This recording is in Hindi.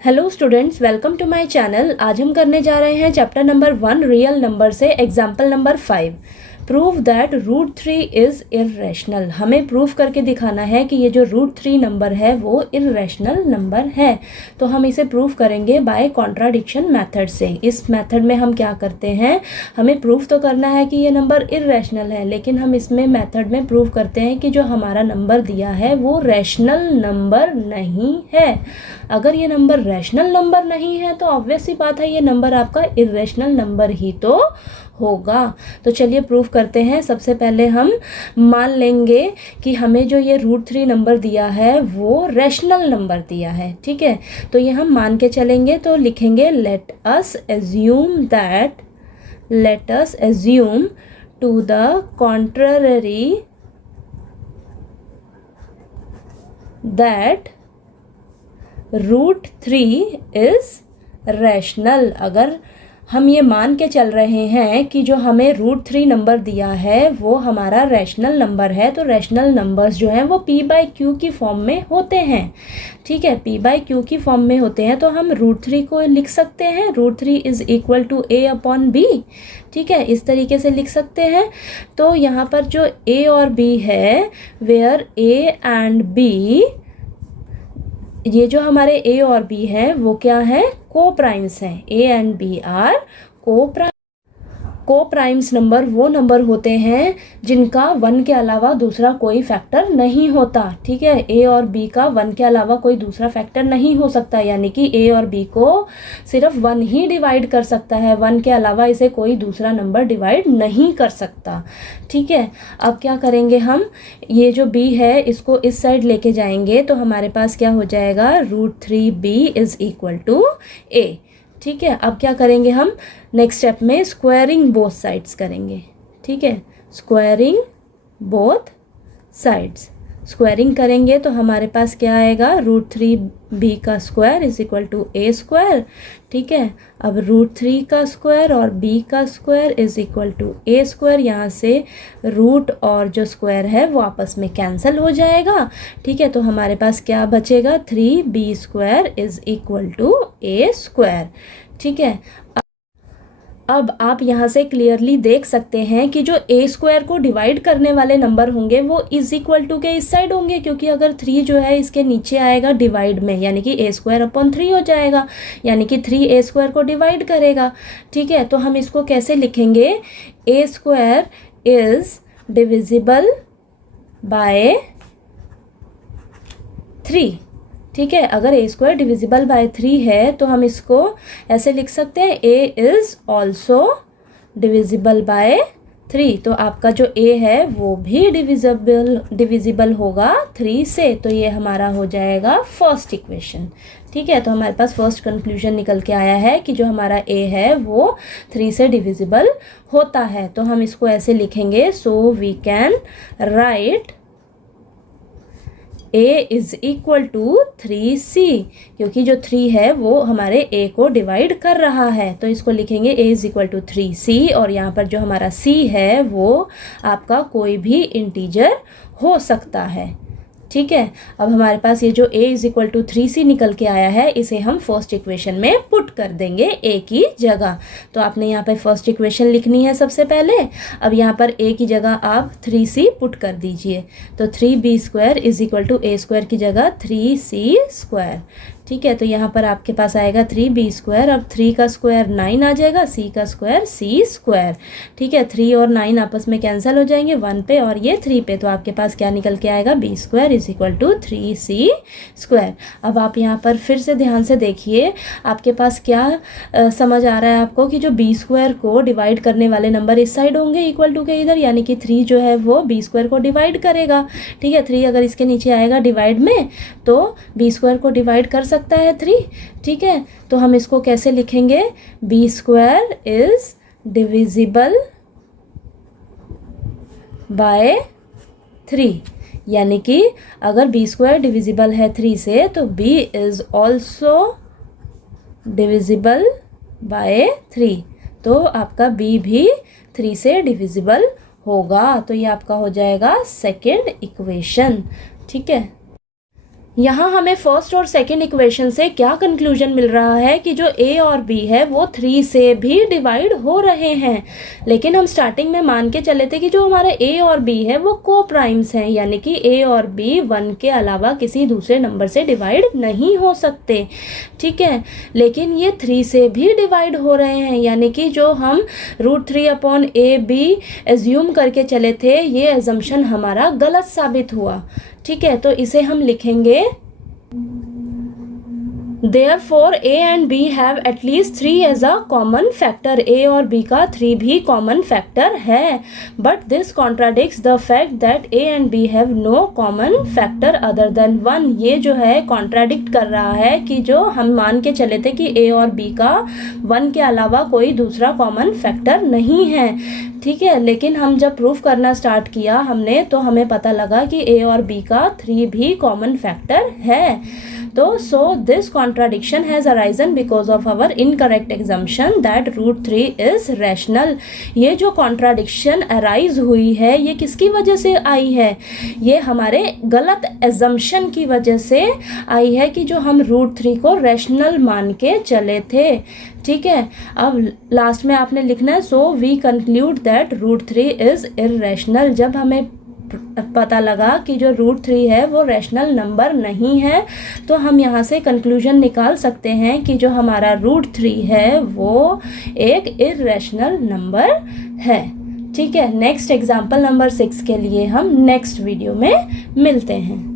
Hello students, welcome to my channel. आज हम करने जा रहे हैं चैप्टर नंबर 1 रियल नंबर से example number 5। Prove that √3 is irrational. हमें प्रूव करके दिखाना है कि ये जो √3 नंबर है वो इर्रेशनल नंबर है। तो हम इसे प्रूव करेंगे बाय कॉन्ट्राडिक्शन मेथड से। इस मेथड में हम क्या करते हैं, हमें प्रूव तो करना है कि ये नंबर इर्रेशनल है, लेकिन हम इसमें मेथड में प्रूव करते हैं कि जो हमारा नंबर दिया है वो रैशनल नंबर नहीं है। अगर ये नंबर रैशनल नंबर नहीं है तो ऑब्वियस सी बात है ये नंबर आपका इर्रेशनल नंबर ही तो होगा। तो चलिए प्रूफ करते हैं। सबसे पहले हम मान लेंगे कि हमें जो ये √3 नंबर दिया है वो रैशनल नंबर दिया है। ठीक है, तो ये हम मान के चलेंगे। तो लिखेंगे let us assume to the contrary that √3 is rational. अगर हम ये मान के चल रहे हैं कि जो हमें √3 नंबर दिया है वो हमारा रैशनल नंबर है, तो रैशनल नंबर्स जो हैं वो p/q की फॉर्म में होते हैं। ठीक है, p/q की फॉर्म में होते हैं, तो हम √3 को लिख सकते हैं √3 इज इक्वल टू a/b। ठीक है, इस तरीके से लिख सकते हैं। तो यहाँ पर जो a और b है, वेयर a एंड b, ये जो हमारे ए और बी है वो क्या है, को प्राइम्स हैं। ए एंड बी आर को प्राइम्स नंबर वो नंबर होते हैं जिनका 1 के अलावा दूसरा कोई फैक्टर नहीं होता। ठीक है, ए और बी का 1 के अलावा कोई दूसरा फैक्टर नहीं हो सकता, यानी कि ए और बी को सिर्फ 1 ही डिवाइड कर सकता है, 1 के अलावा इसे कोई दूसरा नंबर डिवाइड नहीं कर सकता। ठीक है, अब क्या करेंगे हम, ये जो बी है इसको इस साइड लेके जाएंगे तो हमारे पास क्या हो जाएगा, √3b इज इक्वल टू ए। ठीक है, अब क्या करेंगे हम, नेक्स्ट स्टेप में स्क्वायरिंग बोथ साइड्स करेंगे। ठीक है, स्क्वायरिंग बोथ साइड्स, स्क्वायरिंग करेंगे तो हमारे पास क्या आएगा, √3b का square is equal to a square. ठीक है, अब √3 का स्क्वायर और b का square is equal to a square. यहाँ से रूट और जो स्क्वायर है वो आपस में कैंसिल हो जाएगा। ठीक है, तो हमारे पास क्या बचेगा, 3b square is equal to a square. ठीक है, अब आप यहाँ से क्लियरली देख सकते हैं कि जो a स्क्वायर को डिवाइड करने वाले नंबर होंगे वो इज इक्वल टू के इस साइड होंगे, क्योंकि अगर 3 जो है इसके नीचे आएगा डिवाइड में, यानी कि a² / 3 हो जाएगा, यानी कि 3a² को डिवाइड करेगा। ठीक है, तो हम इसको कैसे लिखेंगे, a² इज डिविजिबल बाय 3। ठीक है, अगर a² डिविजिबल बाय 3 है तो हम इसको ऐसे लिख सकते हैं, a is also divisible by 3। तो आपका जो a है वो भी डिविजिबल होगा 3 से। तो ये हमारा हो जाएगा फर्स्ट इक्वेशन। ठीक है, तो हमारे पास फर्स्ट कंक्लूजन निकल के आया है कि जो हमारा a है वो 3 से डिविजिबल होता है। तो हम इसको ऐसे लिखेंगे, so we can write a is equal to 3c, क्योंकि जो 3 है वो हमारे a को डिवाइड कर रहा है। तो इसको लिखेंगे a is equal to 3c, और यहाँ पर जो हमारा c है वो आपका कोई भी इंटीजर हो सकता है। ठीक है, अब हमारे पास ये जो a is equal to 3c निकल के आया है, इसे हम फर्स्ट इक्वेशन में पुट कर देंगे a की जगह। तो आपने यहाँ पर फर्स्ट इक्वेशन लिखनी है सबसे पहले। अब यहाँ पर a की जगह आप 3c पुट कर दीजिए, तो 3b square is equal to a² की जगह 3c स्क्वायर। ठीक है, तो यहाँ पर आपके पास आएगा 3b स्क्वायर। अब 3 का स्क्वायर 9 आ जाएगा, c का स्क्वायर c स्क्वायर। ठीक है, 3 और 9 आपस में कैंसिल हो जाएंगे 1 पे और ये 3 पे, तो आपके पास क्या निकल के आएगा, b square is equal to 3c square. अब आप यहाँ पर फिर से ध्यान से देखिए, आपके पास क्या समझ आ रहा है आपको कि जो b स्क्वायर को डिवाइड करने वाले नंबर इस साइड होंगे इक्वल टू के इधर, यानी कि 3 जो है वो b स्क्वायर को डिवाइड करेगा। ठीक है, 3 अगर इसके नीचे आएगा डिवाइड में तो b स्क्वायर को डिवाइड कर सकता है 3। ठीक है, तो हम इसको कैसे लिखेंगे, b square is divisible by 3, यानी कि अगर b स्क्वायर डिविजिबल है 3 से तो b is also divisible by 3। तो आपका b भी 3 से डिविजिबल होगा। तो ये आपका हो जाएगा सेकेंड इक्वेशन। ठीक है, यहाँ हमें फर्स्ट और सेकंड इक्वेशन से क्या कंक्लूजन मिल रहा है कि जो ए और बी है वो 3 से भी डिवाइड हो रहे हैं, लेकिन हम स्टार्टिंग में मान के चले थे कि जो हमारा ए और बी है वो को प्राइम्स हैं, यानी कि ए और बी 1 के अलावा किसी दूसरे नंबर से डिवाइड नहीं हो सकते, ठीक है। लेकिन ये 3 से भी डिवाइड हो रहे हैं, यानी कि जो हम √3/AB एज्यूम करके चले थे, ये एजम्पशन हमारा गलत साबित हुआ, ठीक है। तो इसे हम लिखेंगे Therefore A and B have at least 3 as a common factor। A और B का 3 भी common factor है, but this contradicts the fact that A and B have no common factor other than 1। ये जो है contradict कर रहा है कि जो हम मान के चले थे कि A और B का 1 के अलावा कोई दूसरा common factor नहीं है, ठीक है। लेकिन हम जब प्रूफ करना स्टार्ट किया हमने, तो हमें पता लगा कि A और B का 3 भी कॉमन फैक्टर है। तो so this contradiction has arisen because of our incorrect assumption that √3 is rational. ये जो कॉन्ट्राडिक्शन अराइज हुई है ये किसकी वजह से आई है? ये हमारे गलत एजम्पशन की वजह से आई है कि जो हम √3 को रैशनल मान के चले थे, ठीक है। अब लास्ट में आपने लिखना है so we conclude that √3 is irrational. जब हमें पता लगा कि जो √3 है वो रैशनल नंबर नहीं है, तो हम यहाँ से कंक्लूजन निकाल सकते हैं कि जो हमारा √3 है वो एक इर्रेशनल नंबर है, ठीक है। नेक्स्ट एग्जाम्पल नंबर 6 के लिए हम नेक्स्ट वीडियो में मिलते हैं।